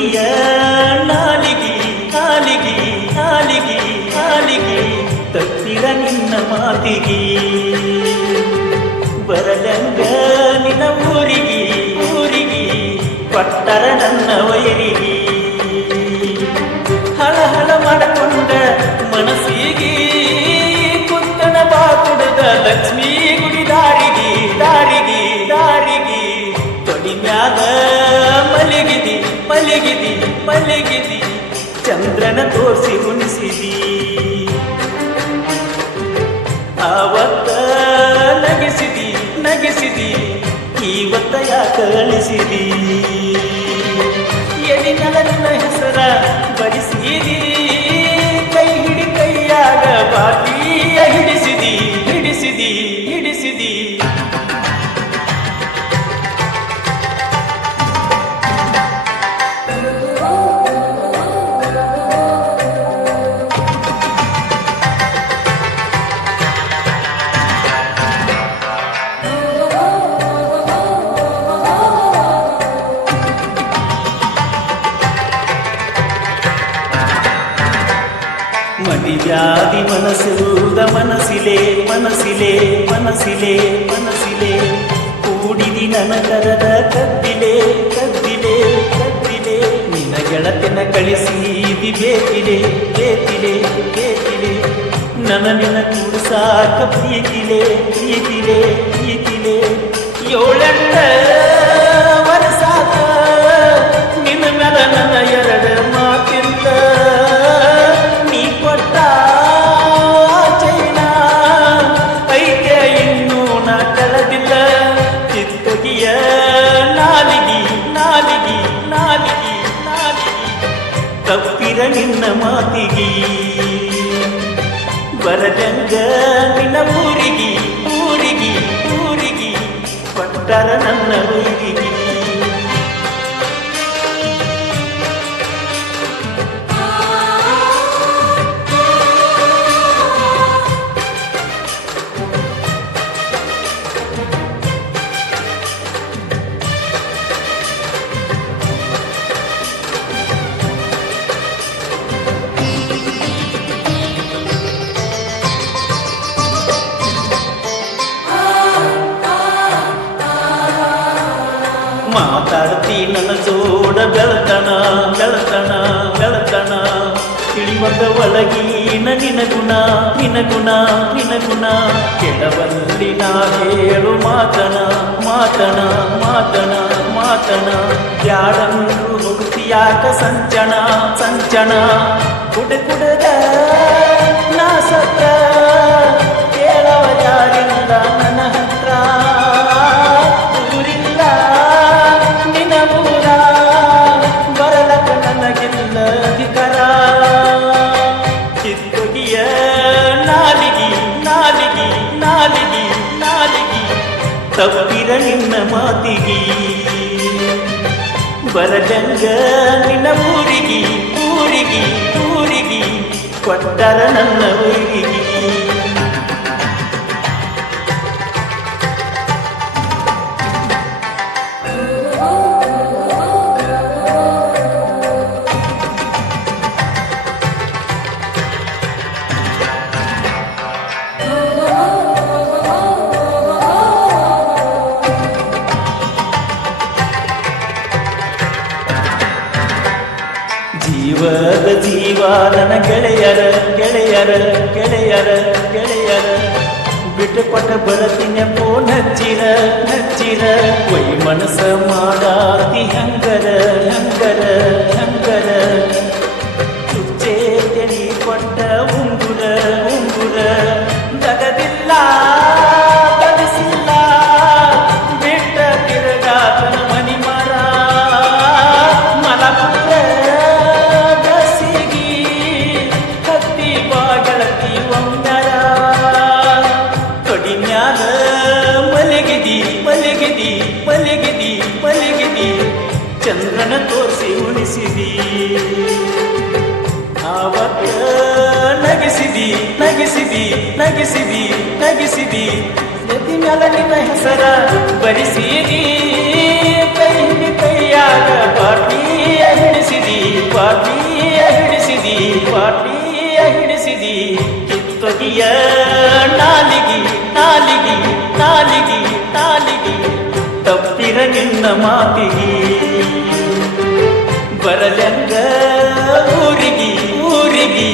ಕಿತ್ತೊಗಿಯ ನಾಲಿಗೆ ಕಾಲಿಗೆ ಕಾಲಿಗೆ ಕಾಲಿಗೆ ತತ್ತಿರ ನಿನ್ನ ಮಾತಿಗೆ ಬರಲಂಗ ನಿನ್ನ ಊರಿಗೆ ಊರಿಗೆ ಪಟ್ಟರ ನನ್ನ ವೈರಿಗೆ ಹಳಹಳ ಮಾಡಿಕೊಂಡ ಮನಸ್ಸಿಗೆ ಕುತ್ತನ ಬಾಕುಡದ ಲಕ್ಷ್ಮೀ ಗುಡಿ ದಾರಿಗೆ ದಾರಿಗೆ ದಾರಿಗೆ ತೊಡಿಮ್ಯಾಗ ಮಲಗಿದಿ ಮಲಗಿದಿ ಮಲಗಿದಿ ಚಂದ್ರನ ತೋರಿಸಿ ಉಣಿಸಿದಿ ಆವತ್ತ ನಗಿಸಿದಿ ನಗಿಸಿದಿ ಇವತ್ತ ಯಾಕೆ ಅಳಿಸಿದಿ ಎದಿನಲ ನಿನ್ನ ಹೆಸರ ಬರಿಸಿದಿ ಕೈ ಹಿಡಿ ಕೈಯಾಗ ಬಾಟಿಯ ಹಿಡಿಸಿದಿ ಹಿಡಿಸಿದಿ ಹಿಡಿಸಿದಿ ಮದಿವ್ಯಾಧಿ ಮನಸ್ಸುದ ಮನಸ್ಸಿಲೆ ಮನಸ್ಸಿಲೆ ಮನಸ್ಸಿಲೆ ಮನಸ್ಸಿಲೆ ಕೂಡಿದಿ ನನ್ನ ಕರದ ಕದ್ದಿಲೆ ಕದ್ದಿಲೆ ಕದ್ದಿಲೆ ನಿನ್ನ ಗೆಳತಿನ ಕಳಿಸಿದಿ ಬೇಕಿಲೆ ಬೇಕಿಲೆ ಬೇಕಿಲೆ ನನ್ನ ನಿನ್ನ ಕೂಡಿಸಾಕ ಪ್ರೀತಿಲೆ ಪ್ರೀತಿಲೆ ಪ್ರೀತಿಲೆ ಏಳೆಂಟ ವರ್ಷಾಕ ನಿನ್ನ ಮೇಲೆ ನನ್ನ ಎರಡು ಮಾತಿಂತ ತಪ್ಪಿರ ನಿನ್ನ ಮಾತಿಗೆ ಬರದಂಗ ನಿನ್ನ ಊರಿಗೆ ಊರಿಗೆ ಊರಿಗೆ ಪಟ್ಟರ ನನ್ನ ಊರಿಗೆ ಮಾತಾಡ್ತಿ ನನ್ನ ಜೋಡ ಬೆಳತನ ಬೆಳತನ ಬೆಳತನ ತಿಳಿವಂದ ಒಳಗಿನ ನಿನಗುಣ ನಿನಗುಣ ನಿನಗುಣ ಕೆಳವಲ್ಲಿ ನಾ ಹೇಳು ಮಾತನ ಮಾತನ ಮಾತನ ಮಾತನ ಯಾರನ್ನು ಹೋಗ್ತಿಯಾಕ ಸಂಚಣ ಸಂಚಣ ಕುಡದ ನಾ ಸತ್ರ ಕೇಳವ ಯಾರಿಲ್ಲ ನನ್ನ ಹತ್ರ ಊರಿಲ್ಲ ನಿನ್ನ ಊರ ಬರಲಕ ನನಗಿಲ್ಲ ಅಧಿಕಾರ ಕಿತ್ತೊಗಿಯ ನಾಲಿಗೆ ನಾಲಿಗೆ ನಾಲಿಗೆ ನಾಲಿಗೆ ತಪ್ಪಿರ ನಿನ್ನ ಮಾತಿಗೆ ಬರದಂಗ ನಿನ್ನ ಊರಿಗೆ ಊರಿಗೆ ಊರಿಗೆ ಕೊಟ್ಟರ ನನ್ನ ಊರಿಗೆ ಜೀವದ ಜೀವ ನನ್ನ ಗೆಳೆಯರ ಗೆಳೆಯರ ಗೆಳೆಯರ ಗೆಳೆಯರ ಬಿಟ್ಟುಕೊಟ್ಟ ಬರತಿನ ಫೋನ್ ಹಚ್ಚಿರ ಹಚ್ಚಿರ ಒಯ್ ಮನಸ್ಸ ಮಾಡಾತಿ ಹಂಗರ ಹಂಗರ ಹಂಗರ ಚುಚ್ಚೆ ತೆನಿ ಕೊಟ್ಟ ಉಂಗುರ ಉಂಗುರ ದಗದಿಲ್ಲ ಬದಿಸಿಲ್ಲ ಬಿಟ್ಟ ತಿರುಗಾತನ ಮನಿ ಮರ ಮಲಪುರ ಮಲಗಿದಿ ಮಲಗಿದಿ ಚಂದ್ರನ ತೋರಿಸಿ ಉಣಿಸಿದಿ ಆವತ್ತ ನಗಿಸಿದಿ ನಗಿಸಿದಿ ನಗಿಸಿದಿ ನಗಿಸಿದಿ ಎದಿ ಮ್ಯಾಲ ನಿನ್ನ ಹೆಸರ ಬರಿಸಿದಿ ಕೈ ಕೈಯಾಗ ಬಾಟಿಯ ಹಿಡಿಸಿ ನಿನ್ನ ಮಾತಿಗಿ ಬರಲೆಂಗ ಊರಿಗಿ ಊರಿಗಿ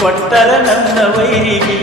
ಕೊಟ್ಟರ ನನ್ನ ವೈರಿಗಿ